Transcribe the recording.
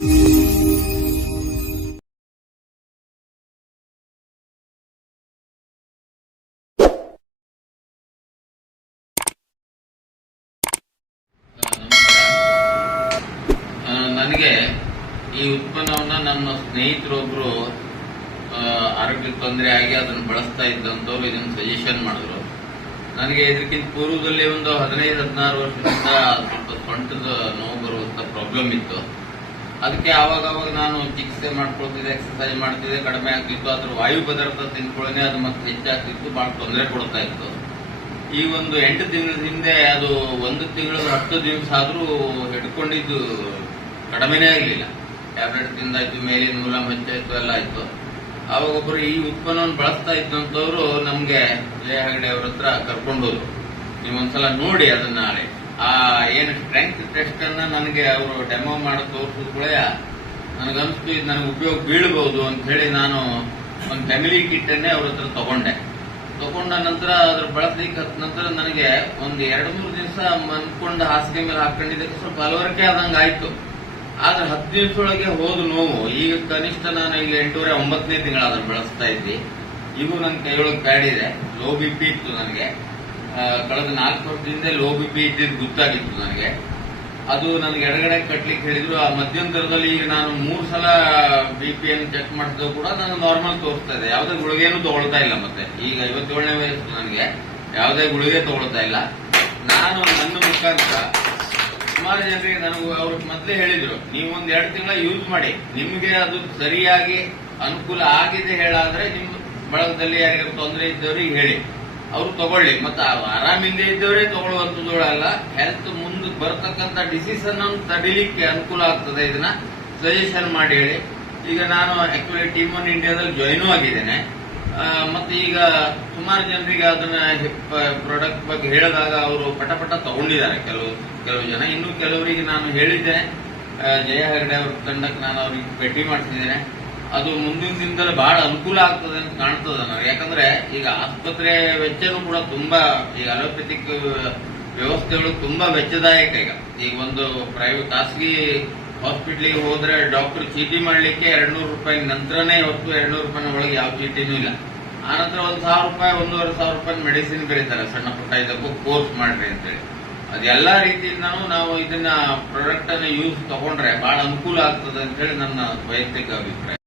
ನನಗೆ ಈ ಉತ್ಪನ್ನವನ್ನ ನನ್ನ ಸ್ನೇಹಿತರೊಬ್ರು ಆರೋಗ್ಯ ತೊಂದರೆ ಆಗಿ ಅದನ್ನು ಬಳಸ್ತಾ ಇದ್ದಂಥವ್ರು ಇದನ್ನು ಸಜೆಷನ್ ಮಾಡಿದ್ರು. ನನಗೆ ಇದಕ್ಕಿಂತ ಪೂರ್ವದಲ್ಲಿ ಒಂದು ಹದಿನೈದು, ಹದಿನಾರು ವರ್ಷದಿಂದ ಸ್ವಲ್ಪ ಸೊಂಟದ ನೋವು ಬರುವಂತ ಪ್ರಾಬ್ಲಮ್ ಇತ್ತು. ಅದಕ್ಕೆ ಆವಾಗ ಅವಾಗ ನಾನು ಚಿಕಿತ್ಸೆ ಮಾಡ್ಕೊಳ್ತಿದ್ದೆ ಎಕ್ಸಸೈಸ್ ಮಾಡ್ತಿದ್ದೆ, ಕಡಿಮೆ ಆಗ್ತಿತ್ತು. ಅದ್ರ ವಾಯು ಪದಾರ್ಥ ತಿನ್ಕೊಳ್ಳೆ ಅದು ಮತ್ತೆ ಹೆಚ್ಚಾಗ್ತಿತ್ತು ಬಹಳ ತೊಂದರೆ ಕೊಡ್ತಾ ಇತ್ತು. ಈ ಒಂದು ಎಂಟು ತಿಂಗಳ ಹಿಂದೆ, ಅದು ಒಂದು ತಿಂಗಳ ಹತ್ತು ದಿವಸ ಆದ್ರೂ ಹಿಡ್ಕೊಂಡಿದ್ದು ಕಡಿಮೆನೇ ಆಗಲಿಲ್ಲ ಟ್ಯಾಬ್ಲೆಟ್ ತಿಂದಾಯ್ತು, ಮೇಲಿನ ಮೂಲ ಮಚ್ಚಾಯ್ತು ಎಲ್ಲ ಆಯ್ತು. ಅವಾಗ ಒಬ್ಬರು ಈ ಉತ್ಪನ್ನವನ್ನು ಬಳಸ್ತಾ ಇದ್ದಂತವ್ರು ನಮ್ಗೆ ಜಯ ಹೆಗಡೆ ಅವ್ರ ಹತ್ರ ಕರ್ಕೊಂಡು ಹೋದ್ರು ನೀವು ನೋಡಿ ಅದನ್ನ ನಾಳೆ. ಆ ಟೆಸ್ಟ್ ಅನ್ನ ನನಗೆ ಅವರು ಡೆಮೋ ಮಾಡಿ ತೋರಿಸಿದ ಕೂಡ ನನಗನ್ಸ್ತು, ಇದು ನನಗೆ ಉಪಯೋಗ ಬೀಳಬಹುದು ಅಂತ ಹೇಳಿ ನಾನು ಒಂದು ಫ್ಯಾಮಿಲಿ ಕಿಟ್ ಅನ್ನೇ ಅವ್ರ ಹತ್ರ ತಗೊಂಡೆ. ತಗೊಂಡ ನಂತರ ಅದ್ರ ಬಳಸಲಿಕ್ಕೆ ನಂತರ ನನಗೆ ಒಂದು ಎರಡು ಮೂರು ದಿವಸ ಮನ್ಕೊಂಡು ಹಾಸಿಗೆ ಮೇಲೆ ಹಾಕೊಂಡಿದ್ದಕ್ಕೆ ಸ್ವಲ್ಪ ಅಲವರಿಕೆ ಆದಂಗೆ ಆಯ್ತು. ಆದ್ರೆ ಹತ್ತು ದಿವಸದೊಳಗೆ ಹೋದ ನೋವು. ಈಗ ಕನಿಷ್ಠ ನಾನು ಇಲ್ಲಿ ಎಂಟೂವರೆ ಒಂಬತ್ತನೇ ತಿಂಗಳ ಅದನ್ನ ಬಳಸ್ತಾ ಇದ್ವಿ. ಇವು ನನ್ನ ಕೈಯೊಳಗೆ ಕಾಡಿದೆ ಲೋ ಬಿ ಪಿ ಇತ್ತು ನನಗೆ. ಕಳೆದ ನಾಲ್ಕು ವರ್ಷದಿಂದ ಲೋ ಬಿ ಪಿ ಇದ್ದಿದ್ದು ಗೊತ್ತಾಗಿತ್ತು ನನಗೆ. ಅದು ನನಗೆ ಎಡಗಡೆ ಕಟ್ಲಿಕ್ಕೆ ಹೇಳಿದ್ರು. ಆ ಮಧ್ಯಂತರದಲ್ಲಿ ಈಗ ನಾನು ಮೂರು ಸಲ ಬಿ ಪಿ ಎನ್ ಚೆಕ್ ಮಾಡಿದ್ರು ಕೂಡ ನಾನು ನಾರ್ಮಲ್ ತೋರಿಸ್ತಾ ಇದೆ. ಯಾವುದೇ ಗುಳಿಗೆನೂ ತಗೊಳ್ತಾ ಇಲ್ಲ ಮತ್ತೆ. ಈಗ ಐವತ್ತೇಳನೇ ವಯಸ್ಸು ನನಗೆ. ಯಾವುದೇ ಗುಳಿಗೆ ತಗೊಳ್ತಾ ಇಲ್ಲ. ನಾನು ನನ್ನ ಮುಖಾಂತರ ಸುಮಾರು ಜನರಿಗೆ ನನಗೆ ಅವರು ಮೊದಲೇ ಹೇಳಿದ್ರು, ನೀವು ಒಂದ್ ಎರಡು ತಿಂಗಳ ಯೂಸ್ ಮಾಡಿ. ನಿಮಗೆ ಅದು ಸರಿಯಾಗಿ ಅನುಕೂಲ ಆಗಿದೆ ಹೇಳಾದ್ರೆ ನಿಮ್ಮ ಬಳಗದಲ್ಲಿ ಯಾರಿಗಾರು ತೊಂದರೆ ಇದ್ದವ್ರಿಗೆ ಹೇಳಿ. ಅವ್ರು ತಗೊಳ್ಳಿ. ಮತ್ತೆ ಆರಾಮಿಂದ ಇದ್ದವರೇ ತಗೊಳ್ಳುವಂತದ್ದಲ್ಲ ಹೆಲ್ತ್ ಮುಂದೆ ಬರ್ತಕ್ಕಂಥ ಡಿಸೀಸ್ ಅನ್ನು ತಡಿಲಿಕ್ಕೆ ಅನುಕೂಲ ಆಗ್ತದೆ ಇದನ್ನ ಸಜೆಷನ್ ಮಾಡಿ ಹೇಳಿ. ಈಗ ನಾನು ಆಕ್ಚುಲಿ ಟೀಮ್ ಒನ್ ಇಂಡಿಯಾದಲ್ಲಿ ಜಾಯ್ನು ಆಗಿದ್ದೇನೆ. ಮತ್ತೆ ಈಗ ಸುಮಾರು ಜನರಿಗೆ ಅದನ್ನ ಪ್ರಾಡಕ್ಟ್ ಬಗ್ಗೆ ಹೇಳಿದಾಗ ಅವರು ಪಟ ಪಟ ತಗೊಂಡಿದ್ದಾರೆ ಕೆಲವು ಕೆಲವು ಜನ. ಇನ್ನು ಕೆಲವರಿಗೆ ನಾನು ಹೇಳಿದ್ದೆ ಆ, ಜಯ ಹೆಗಡೆ ಅವ್ರ ತಂಡಕ್ಕೆ ನಾನು ಅವ್ರಿಗೆ ಭೇಟಿ ಮಾಡ್ತಿದ್ದೇನೆ. ಅದು ಮುಂದಿನ ದಿನದಲ್ಲಿ ಬಹಳ ಅನುಕೂಲ ಆಗ್ತದೆ ಅಂತ ಕಾಣ್ತದೆ ನಾವು ಯಾಕಂದ್ರೆ ಈಗ ಆಸ್ಪತ್ರೆ ವೆಚ್ಚನೂ ಕೂಡ ತುಂಬಾ ಈ ಅಲೋಪತಿಕ್ ವ್ಯವಸ್ಥೆಗಳು ತುಂಬಾ ವೆಚ್ಚದಾಯಕ ಈಗ. ಈಗ ಒಂದು ಪ್ರೈವೇಟ್ ಖಾಸಗಿ ಹಾಸ್ಪಿಟ್ಲಿಗೆ ಹೋದ್ರೆ ಡಾಕ್ಟರ್ ಚೀಟಿ ಮಾಡ್ಲಿಕ್ಕೆ ಎರಡ್ನೂರು ರೂಪಾಯಿ ನಂತರನೇ ಹೊತ್ತು ಎರಡ್ನೂರು ರೂಪಾಯಿ ಒಳಗೆ ಯಾವ ಚೀಟಿನೂ ಇಲ್ಲ. ಆನಂತರ ಒಂದ್ ಸಾವಿರ ರೂಪಾಯಿ, ಒಂದೂವರೆ ಸಾವಿರ ರೂಪಾಯಿ ಮೆಡಿಸಿನ್ ಬರೀತಾರೆ ಸಣ್ಣ ಪುಟ್ಟ ಇದಕ್ಕೂ ಕೋರ್ಸ್ ಮಾಡ್ರಿ ಅಂತೇಳಿ. ಅದೆಲ್ಲಾ ರೀತಿಯಿಂದನೂ ನಾವು ಇದನ್ನ ಪ್ರಾಡಕ್ಟ್ ಅನ್ನು ಯೂಸ್ ತಗೊಂಡ್ರೆ ಬಹಳ ಅನುಕೂಲ ಆಗ್ತದೆ ಅಂತ ಹೇಳಿ ನನ್ನ ವೈಯಕ್ತಿಕ ಅಭಿಪ್ರಾಯ.